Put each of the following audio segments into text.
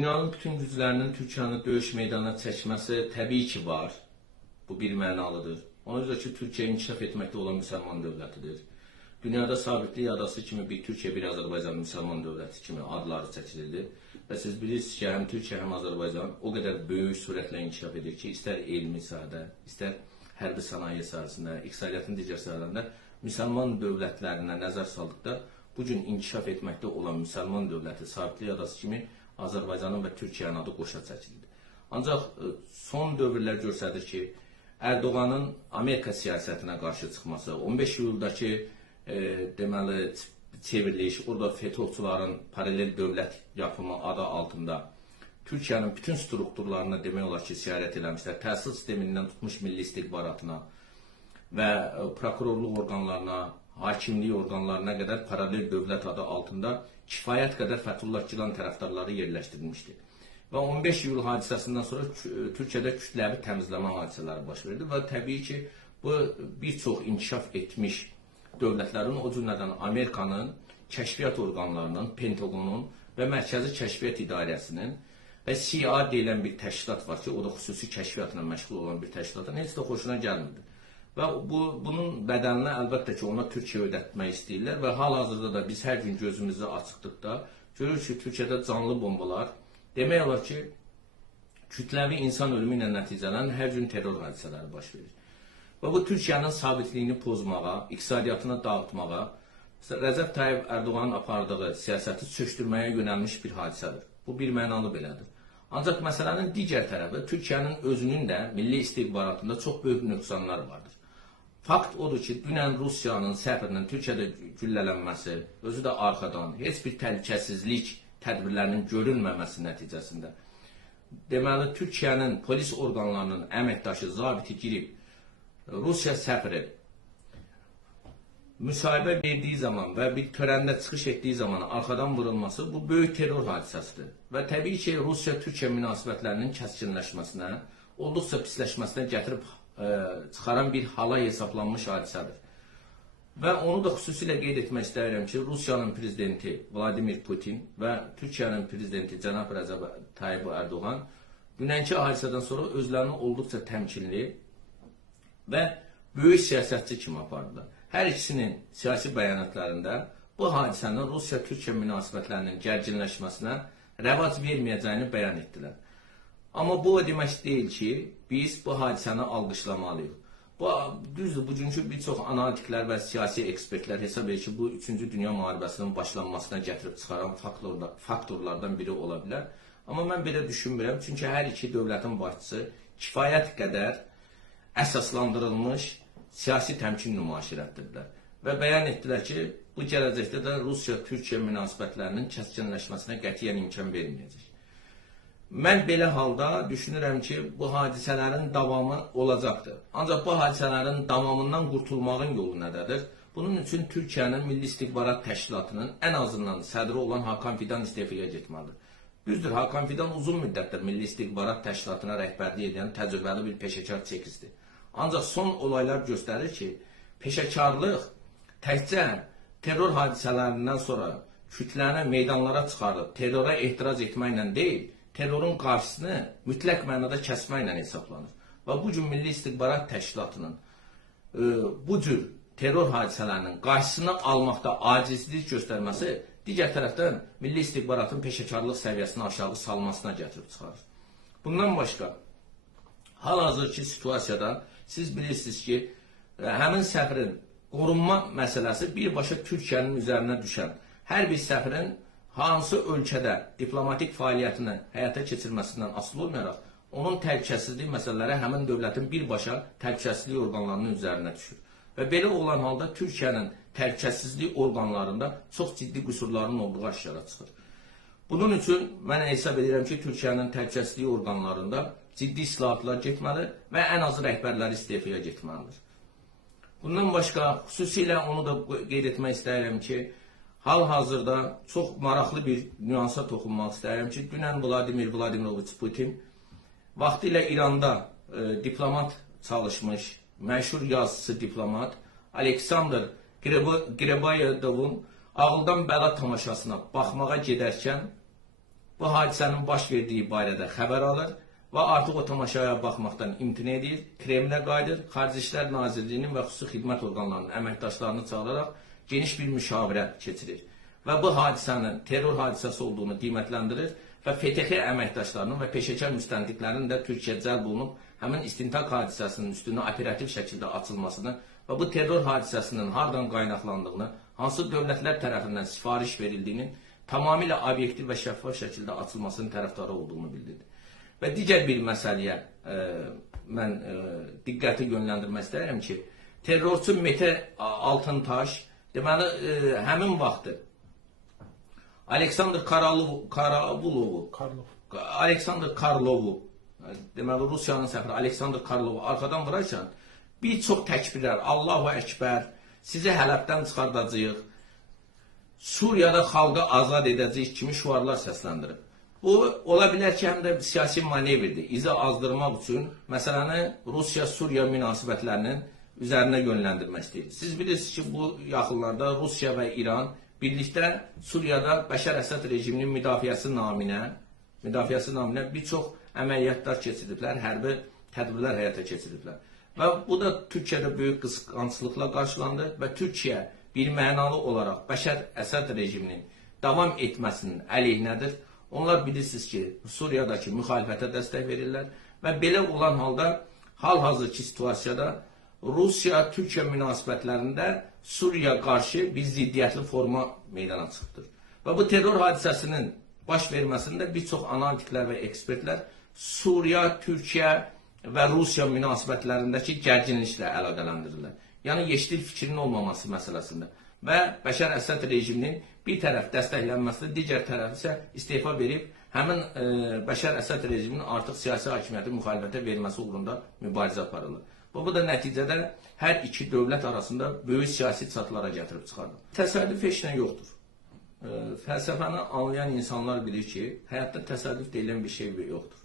Dünyanın bütün güclərinin Türkiyəni döyüş meydanına çəkməsi təbii ki var. Bu bir mənalıdır. Ona görə ki, Türkiyə inkişaf etməkdə olan müsəlman dövlətidir. Dünyada sabitlik adası kimi bir Türkiyə, bir Azərbaycan müsəlman dövləti kimi adları çəkilirdi. Və siz bilirsiniz ki, həm Türkiyə, həm Azərbaycan o qədər böyük sürətlə inkişaf edir ki, istər elmi sahədə, istər hərbi sənaye sahəsində, iqtisadiyyatın digər sahələrində müsəlman dövlətlərinə nəzər saldıqda bu gün inkişaf etməkdə olan müsəlman dövləti sabitlik adası kimi Azərbaycanın və Türkiyənin adı qoşa çəkildi. Ancaq son dövrlər göstərir ki, Ərdoğanın Amerika siyasətinə qarşı çıxması, 15 iyuldakı deməli çevriliş, orada FETÖ-çuların paralel dövlət yapımı adı altında Türkiyənin bütün strukturlarına demək olar ki, siyarət eləmişlər. Təhsil sistemindən tutmuş milli istihbaratına və prokurorluq orqanlarına, hakimlik orqanlarına qədər paralel dövlət adı altında kifayət qədər Fəthullah Gülen tərəfdarları yerləşdirilmişdi. Və 15 iyul hadisəsindən sonra Türkiyədə kütləvi təmizləmə hadisələri baş verdi və təbii ki, bu bir çox inkişaf etmiş dövlətlərin, o cümlədən Amerikanın kəşfiyyat orqanlarının, Pentagonun və Mərkəzi Kəşfiyyat İdarəsinin və CIA deyilən bir təşkilat var ki, o da xüsusi kəşfiyyatla məşğul olan bir təşkilatın heç də xoşuna gəlmirdi. Və bunun bədəlinə əlbəttə ki, ona Türkiyə ödətmək istəyirlər və hal-hazırda da biz hər gün gözümüzü açıqdıqda görürük ki, Türkiyədə canlı bombalar, demək olar ki, kütləvi insan ölümü ilə nəticələnən hər gün terror hadisələri baş verir. Və bu Türkiyənin sabitliyini pozmağa, iqtisadiyyatını dağıtmağa, Rəcəb Tayyip Ərdoğanın apardığı siyasəti çökdürməyə yönəlmiş bir hadisədir. Bu bir mənalı belədir. Ancaq məsələnin digər tərəfi Türkiyənin özünün də milli istihbaratında çox böyük nöqsanlar vardır. Fakt odur ki, dünən Rusiyanın səfirinin Türkiyədə güllələnməsi, özü də arxadan, heç bir təhlükəsizlik tədbirlərinin görülməməsi nəticəsində, deməli, Türkiyənin polis orqanlarının əməkdaşı, zabiti girib, Rusiya səfiri müsahibə verdiyi zaman və bir törəndə çıxış etdiyi zaman arxadan vurulması bu böyük terror hadisəsidir. Və təbii ki, Rusiya-Türkiyə münasibətlərinin kəskinləşməsinə, olduqca pisləşməsinə gətirib çıxaran bir hala hesablanmış hadisədir. Və onu da xüsusilə qeyd etmək istəyirəm ki, Rusiyanın prezidenti Vladimir Putin və Türkiyənin prezidenti cənab Rəcəb Tayyip Ərdoğan dünənki hadisədən sonra özlərini olduqca təmkinli və böyük siyasətçi kimi apardılar. Hər ikisinin siyasi bəyanatlarında bu hadisənin Rusiya-Türkiyə münasibətlərinin gərginləşməsinə rəvac verməyəcəyini bəyan etdilər. Amma bu o demək deyil ki, biz bu hadisəni alqışlamalıyıq. Düzdür, bugünkü bir çox analitiklər və siyasi ekspertlər hesab edir ki, bu 3-cü Dünya müharibəsinin başlanmasına gətirib çıxaran faktorlardan biri ola bilər. Amma mən belə düşünmürəm, çünki hər iki dövlətin başçısı kifayət qədər əsaslandırılmış siyasi təmkin nümayiş etdirdilər. Və bəyan etdilər ki, bu gələcəkdə də Rusiya-Türkiyə münasibətlərinin kəskinləşməsinə qətiyyən imkan verməyəcək. Mən belə halda düşünürəm ki, bu hadisələrin davamı olacaqdır. Ancaq bu hadisələrin davamından qurtulmağın yolu nədədir? Bunun üçün Türkiyənin Milli İstihbarat Təşkilatının ən azından sədri olan Hakan Fidan istefaya getməlidir. Düzdür, Hakan Fidan uzun müddətdir Milli İstihbarat Təşkilatına rəhbərlik edən təcrübəli bir peşəkar çekistdir. Ancaq son olaylar göstərir ki, peşəkarlıq təkcə terror hadisələrindən sonra kütləni meydanlara çıxarıb, terrora etiraz etməklə deyil, terrorun qarşısını mütləq mənada kəsməklə hesablanır. Və bu gün Milli İstihbarat Təşkilatının bu cür terror hadisələrinin qarşısını almaqda acizlik göstərməsi digər tərəfdən Milli İstihbaratın peşəkarlıq səviyyəsini aşağı salmasına gətirib çıxarır. Bundan başqa, hal-hazırki situasiyada siz bilirsiniz ki, həmin səfirin qorunma məsələsi birbaşa Türkiyənin üzərinə düşən, hər bir səfirin hansı ölkədə diplomatik fəaliyyətini həyata keçirməsindən asılı olmayaraq, onun təhlükəsizlik məsələləri həmin dövlətin birbaşa təhlükəsizlik orqanlarının üzərinə düşür. Və belə olan halda Türkiyənin təhlükəsizlik orqanlarında çox ciddi qüsurların olduğu aşkara çıxır. Bunun üçün mən hesab edirəm ki, Türkiyənin təhlükəsizlik orqanlarında ciddi islahatlar getməli və ən azı rəhbərləri istefaya getməlidir. Bundan başqa, xüsusilə onu da qeyd etmək istəyirəm ki, hal-hazırda çox maraqlı bir nüansa toxunmaq istəyirəm ki, dünən Vladimir Vladimiroviç Putin vaxtilə İranda diplomat çalışmış, məşhur yazısı diplomat Aleksandr Grebayevin ağıldan bəla tamaşasına baxmağa gedərkən bu hadisənin baş verdiyi barədə xəbər alır və artıq o tamaşaya baxmaqdan imtina edir, Kremlə qayıdır, Xarici İşlər Nazirliyinin və xüsusi xidmət orqanlarının əməkdaşlarını çağıraraq geniş bir müşavirə keçirir. Və bu hadisənin terror hadisəsi olduğunu qiymətləndirir və FTX əməkdaşlarının və peşəkar müstəntiqlərinin də Türkiyə cəlb olunub, həmin istintaq hadisəsinin üstünə operativ şəkildə açılmasını və bu terror hadisəsinin hardan qaynaqlandığını, hansı dövlətlər tərəfindən sifariş verildiyinin tamamilə obyektiv və şəffaf şəkildə açılmasının tərəfdarı olduğunu bildirdi. Və digər bir məsələyə mən diqqəti yönləndirmək istəyirəm ki, terrorçu Mete Altıntaş, deməli, həmin vaxtı Aleksandr Karlovu, deməli, Rusiyanın səfiri Aleksandr Karlovu arxadan vurarsan, bir çox təkbirlər, Allahu Əkbər, sizi Hələbdən çıxardacağıq, Suriyada xalqı azad edəcəyik kimi şüarlar səsləndirib. Bu, ola bilər ki, həm də siyasi manevrdir. İzi azdırmaq üçün məsələni Rusiya-Suriya münasibətlərinin üzərinə yönləndirmək istəyir. Siz bilirsiniz ki, bu yaxınlarda Rusiya və İran birlikdə Suriyada Bəşər Əsəd rejiminin müdafiəsi naminə bir çox əməliyyatlar keçirdiblər, hərbi tədbirlər həyata keçirdiblər. Və bu da Türkiyədə böyük qısqanclıqla qarşılandı və Türkiyə bir mənalı olaraq Bəşər Əsəd rejiminin davam etməsinin əleyhinədir. Onlar bilirsiniz ki, Suriyadakı müxalifətə dəstək verirlər və belə olan halda, hal-hazırki situasiyada Rusiya-Türkiyə münasibətlərində Suriya qarşı bir ziddiyyətli forma meydana çıxıbdır. Və bu terror hadisəsinin baş verməsində bir çox analitiklər və ekspertlər Suriya, Türkiyə və Rusiya münasibətlərindəki gərginliklə əlaqələndirirlər. Yəni, yeşil fikrin olmaması məsələsində və Bəşər Əsəd rejiminin bir tərəf dəstəklənməsində, digər tərəf isə istefa verib, həmin Bəşər Əsəd rejiminin artıq siyasi hakimiyyəti müxalifətə verməsi uğrunda mübarizə aparılır. Və bu da nəticədə hər iki dövlət arasında böyük siyasi çatlara gətirib çıxardır. Təsadüf heç nə yoxdur. Fəlsəfəni anlayan insanlar bilir ki, həyatda təsadüf deyilən bir şey yoxdur.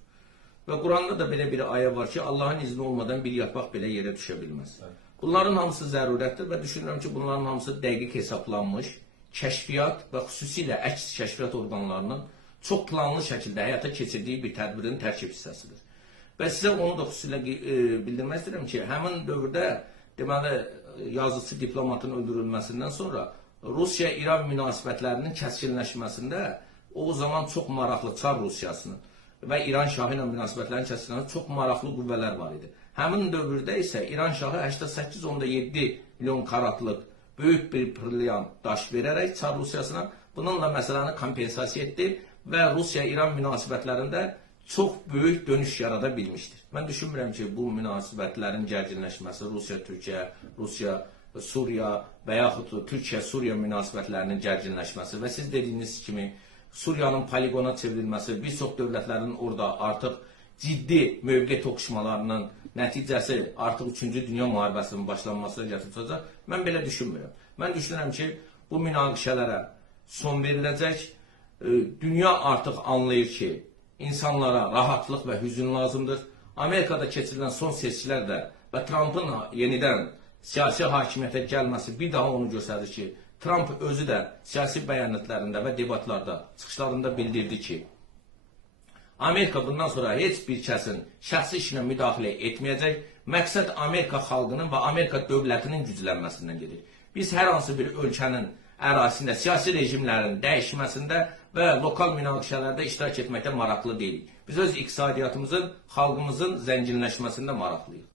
Və Quranda da belə bir ayə var ki, Allahın izni olmadan bir yarpaq belə yerə düşə bilməz. Bunların hamısı zərurətdir və düşünürəm ki, bunların hamısı dəqiq hesablanmış, kəşfiyyat və xüsusilə əks kəşfiyyat orqanlarının çox planlı şəkildə həyata keçirdiyi bir tədbirin tərkib hissəsidir. Və sizə onu da xüsusilə bildirmək istəyirəm ki, həmin dövrdə, deməli, yazıcı diplomatın öldürülməsindən sonra Rusiya-İran münasibətlərinin kəskinləşməsində o zaman çox maraqlı Çar Rusiyasının və İran şahı ilə münasibətlərin kəskinləşməsində çox maraqlı qüvvələr var idi. Həmin dövrdə isə İran şahı 88.7 milyon karatlıq böyük bir pırlayan daş verərək Çar Rusiyasına bununla məsələni kompensasiya etdi və Rusiya-İran münasibətlərində çox böyük dönüş yarada bilmişdir. Mən düşünmürəm ki, bu münasibətlərin gərginləşməsi Rusiya-Türkiyə, Rusiya-Suriya və yaxud Türkiyə-Suriya münasibətlərinin gərginləşməsi və siz dediyiniz kimi Suriyanın poligona çevrilməsi, bir çox dövlətlərin orada artıq ciddi mövqe toqquşmalarının nəticəsi artıq 3-cü Dünya müharibəsinin başlanmasına gətirəcək. Mən belə düşünmürəm. Mən düşünürəm ki, bu münaqişələrə son veriləcək. Dünya artıq anlayır ki, insanlara rahatlıq və hüzün lazımdır. Amerikada keçirilən son seçkilər də və Trump'ın yenidən siyasi hakimiyyətə gəlməsi bir daha onu göstərir ki, Trump özü də siyasi bəyanatlarında və debatlarda, çıxışlarında bildirdi ki, Amerika bundan sonra heç bir kəsin şəxsi işinə müdaxilə etməyəcək, məqsəd Amerika xalqının və Amerika dövlətinin güclənməsindən gedir. Biz hər hansı bir ölkənin ərazisində, siyasi rejimlərin dəyişməsində və lokal münaqişələrdə iştirak etməkdə maraqlı deyilik. Biz öz iqtisadiyyatımızın, xalqımızın zənginləşməsində maraqlıyıq.